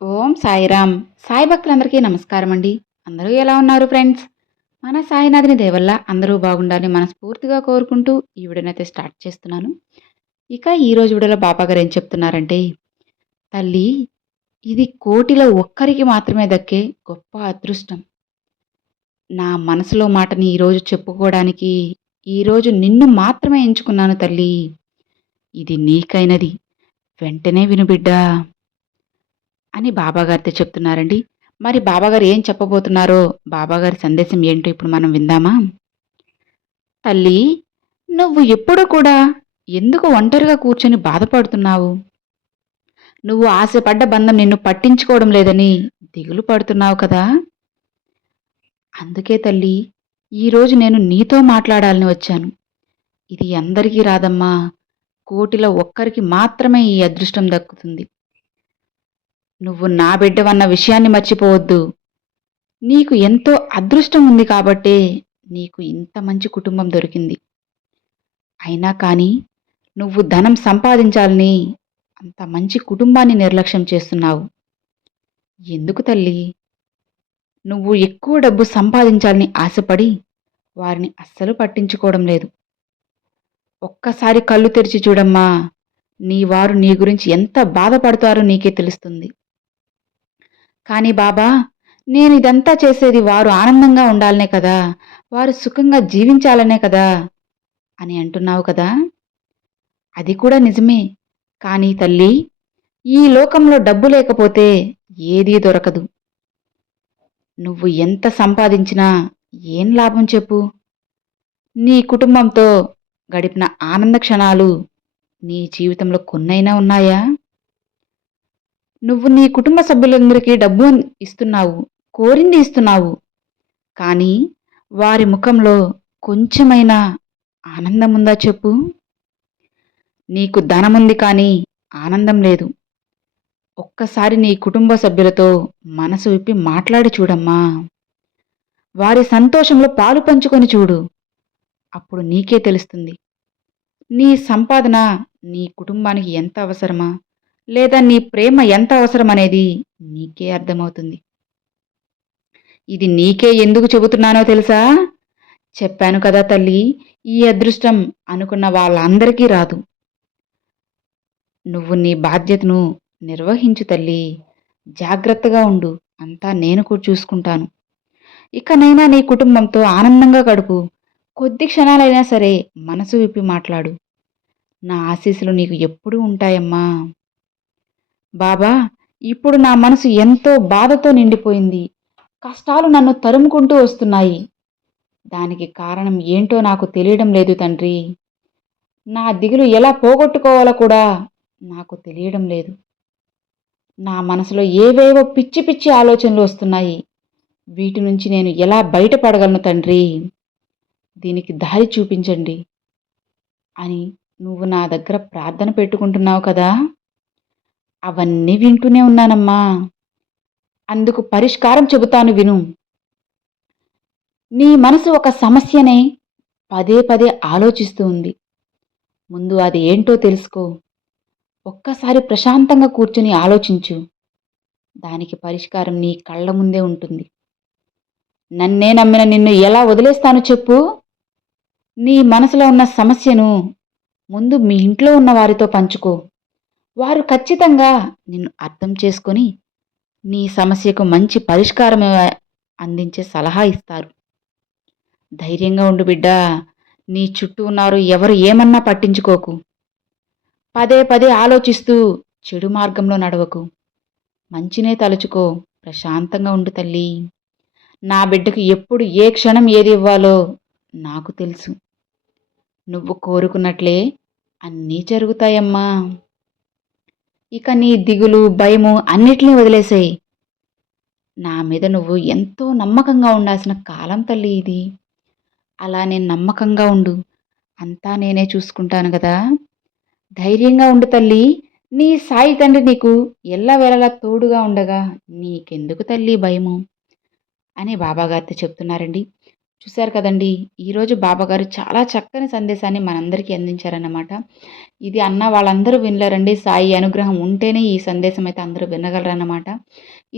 ఓం సాయిరామ్. సాయి భక్తులందరికీ నమస్కారం అండి. అందరూ ఎలా ఉన్నారు ఫ్రెండ్స్? మన సాయినాథుని దేవల్ల అందరూ బాగుండాలని మనస్ఫూర్తిగా కోరుకుంటూ ఈ వీడియోనైతే స్టార్ట్ చేస్తున్నాను. ఇక ఈరోజు వీడియోలో బాబాగారు ఏం చెప్తున్నారంటే తల్లి ఇది కోటిలో ఒక్కరికి మాత్రమే దక్కే గొప్ప అదృష్టం. నా మనసులో మాటని ఈరోజు చెప్పుకోవడానికి ఈరోజు నిన్ను మాత్రమే ఎంచుకున్నాను తల్లి. ఇది నీకైనది. వెంటనే వినుబిడ్డా అని బాబాగారితో చెప్తున్నారండి. మరి బాబాగారు ఏం చెప్పబోతున్నారో? బాబాగారి సందేశం ఏంటో ఇప్పుడు మనం విందామా? తల్లి నువ్వు ఎప్పుడు కూడా ఎందుకు ఒంటరిగా కూర్చొని బాధపడుతున్నావు? నువ్వు ఆశపడ్డ బంధం నిన్ను పట్టించుకోవడం లేదని దిగులు పడుతున్నావు కదా? అందుకే తల్లి ఈరోజు నేను నీతో మాట్లాడాలని వచ్చాను. ఇది అందరికీ రాదమ్మా. కోటిలో ఒక్కరికి మాత్రమే ఈ అదృష్టం దక్కుతుంది. నువ్వు నా బిడ్డవన్న విషయాన్ని మర్చిపోవద్దు. నీకు ఎంతో అదృష్టం ఉంది కాబట్టే నీకు ఇంత మంచి కుటుంబం దొరికింది. అయినా కానీ నువ్వు ధనం సంపాదించాలని అంత మంచి కుటుంబాన్ని నిర్లక్ష్యం చేస్తున్నావు. ఎందుకు తల్లి? నువ్వు ఎక్కువ డబ్బు సంపాదించాలని ఆశపడి వారిని అస్సలు పట్టించుకోవడం లేదు. ఒక్కసారి కళ్ళు తెరిచి చూడమ్మా నీ వారు నీ గురించి ఎంత బాధపడతారో నీకే తెలుస్తుంది. కానీ బాబా నేను ఇదంతా చేసేది వారు ఆనందంగా ఉండాలనే కదా వారు సుఖంగా జీవించాలనే కదా అని అంటున్నావు కదా? అది కూడా నిజమే. కానీ తల్లి ఈ లోకంలో డబ్బు లేకపోతే ఏదీ దొరకదు. నువ్వు ఎంత సంపాదించినా ఏం లాభం చెప్పు? నీ కుటుంబంతో గడిపిన ఆనంద క్షణాలు నీ జీవితంలో కొన్నైనా ఉన్నాయా? నువ్వు నీ కుటుంబ సభ్యులందరికీ డబ్బు ఇస్తున్నావు కోరింది ఇస్తున్నావు. కానీ వారి ముఖంలో కొంచెమైనా ఆనందం ఉందా చెప్పు? నీకు ధనముంది కానీ ఆనందం లేదు. ఒక్కసారి నీ కుటుంబ సభ్యులతో మనసు విప్పి మాట్లాడి చూడమ్మా. వారి సంతోషంలో పాలు పంచుకొని చూడు. అప్పుడు నీకే తెలుస్తుంది. నీ సంపాదన నీ కుటుంబానికి ఎంత అవసరమా? లేదా నీ ప్రేమ ఎంత అవసరం అనేది నీకే అర్థమవుతుంది. ఇది నీకే ఎందుకు చెబుతున్నానో తెలుసా? చెప్పాను కదా తల్లి ఈ అదృష్టం అనుకున్న వాళ్ళందరికీ రాదు. నువ్వు నీ బాధ్యతను నిర్వహించు తల్లి జాగ్రత్తగా ఉండు అంతా నేను కూడా చూసుకుంటాను. ఇకనైనా నీ కుటుంబంతో ఆనందంగా గడుపు కొద్ది క్షణాలైనా సరే మనసు విప్పి మాట్లాడు. నా ఆశీస్సులు నీకు ఎప్పుడూ ఉంటాయమ్మా. బాబా ఇప్పుడు నా మనసు ఎంతో బాధతో నిండిపోయింది. కష్టాలు నన్ను తరుముకుంటూ వస్తున్నాయి. దానికి కారణం ఏంటో నాకు తెలియడం లేదు తండ్రి. నా దిగులు ఎలా పోగొట్టుకోవాలో కూడా నాకు తెలియడం లేదు. నా మనసులో ఏవేవో పిచ్చి పిచ్చి ఆలోచనలు వస్తున్నాయి. వీటి నుంచి నేను ఎలా బయటపడగలను తండ్రి? దీనికి దారి చూపించండి. అని నువ్వు నా దగ్గర ప్రార్థన పెట్టుకుంటున్నావు కదా? అవన్నీ వింటూనే ఉన్నానమ్మా. అందుకు పరిష్కారం చెబుతాను విను. నీ మనసు ఒక సమస్యనే పదే పదే ఆలోచిస్తూ ఉంది. ముందు అది ఏంటో తెలుసుకో. ఒక్కసారి ప్రశాంతంగా కూర్చుని ఆలోచించు. దానికి పరిష్కారం నీ కళ్ళ ముందే ఉంటుంది. నన్నే నమ్మిన నిన్ను ఎలా వదిలేస్తాను చెప్పు. నీ మనసులో ఉన్న సమస్యను ముందు మీ ఇంట్లో ఉన్న వారితో పంచుకో. వారు ఖచ్చితంగా నిన్ను అర్థం చేసుకొని నీ సమస్యకు మంచి పరిష్కారం అందించే సలహా ఇస్తారు. ధైర్యంగా ఉండు బిడ్డా నీ చుట్టూ ఉన్నారు ఎవరు ఏమన్నా పట్టించుకోకు. పదే పదే ఆలోచిస్తూ చెడు మార్గంలో నడవకు. మంచినే తలుచుకో ప్రశాంతంగా ఉండు తల్లి. నా బిడ్డకు ఎప్పుడు ఏ క్షణం ఏది ఇవ్వాలో నాకు తెలుసు. నువ్వు కోరుకున్నట్లే అన్నీ జరుగుతాయమ్మా. ఇక నీ దిగులు భయము అన్నిటినీ వదిలేసాయి. నా మీద నువ్వు ఎంతో నమ్మకంగా ఉండాల్సిన కాలం తల్లి ఇది. అలా నేను నమ్మకంగా ఉండు. అంతా నేనే చూసుకుంటాను కదా. ధైర్యంగా ఉండు తల్లి. నీ సాయి తండ్రి నీకు ఎల్లవేళలా తోడుగా ఉండగా నీకెందుకు తల్లి భయము? అని బాబాగారితో చెప్తున్నారండి. చూశారు కదండి. ఈరోజు బాబాగారు చాలా చక్కని సందేశాన్ని మనందరికీ అందించారన్నమాట. ఇది అన్న వాళ్ళందరూ వినలేరండి. సాయి అనుగ్రహం ఉంటేనే ఈ సందేశం అయితే అందరూ వినగలరన్నమాట.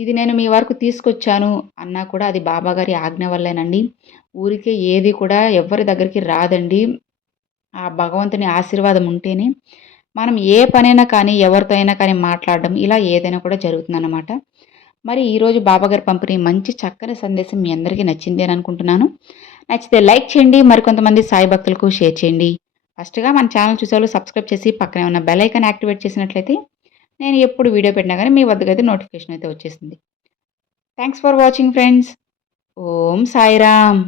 ఇది నేను మీ వరకు తీసుకొచ్చాను అన్నా కూడా అది బాబాగారి ఆజ్ఞ వల్లేనండి. ఊరికే ఏది కూడా ఎవరి దగ్గరికి రాదండి. ఆ భగవంతుని ఆశీర్వాదం ఉంటేనే మనం ఏ పనైనా కానీ ఎవరితో అయినా కానీ మాట్లాడడం ఇలా ఏదైనా కూడా జరుగుతుందన్నమాట. మరి ఈరోజు బాబాగారు పంపిణీ మంచి చక్కని సందేశం మీ అందరికీ నచ్చింది అని అనుకుంటున్నాను. నచ్చితే లైక్ చేయండి మరికొంతమంది సాయి భక్తులకు షేర్ చేయండి. ఫస్ట్గా మన ఛానల్ చూసేవాళ్ళు సబ్స్క్రైబ్ చేసి పక్కనే ఉన్న బెల్ ఐకాన్ యాక్టివేట్ చేసినట్లయితే నేను ఎప్పుడు వీడియో పెట్టినా కానీ మీ వద్దకు అయితే నోటిఫికేషన్ అయితే వచ్చేసింది. Thanks for watching friends Om Sairam.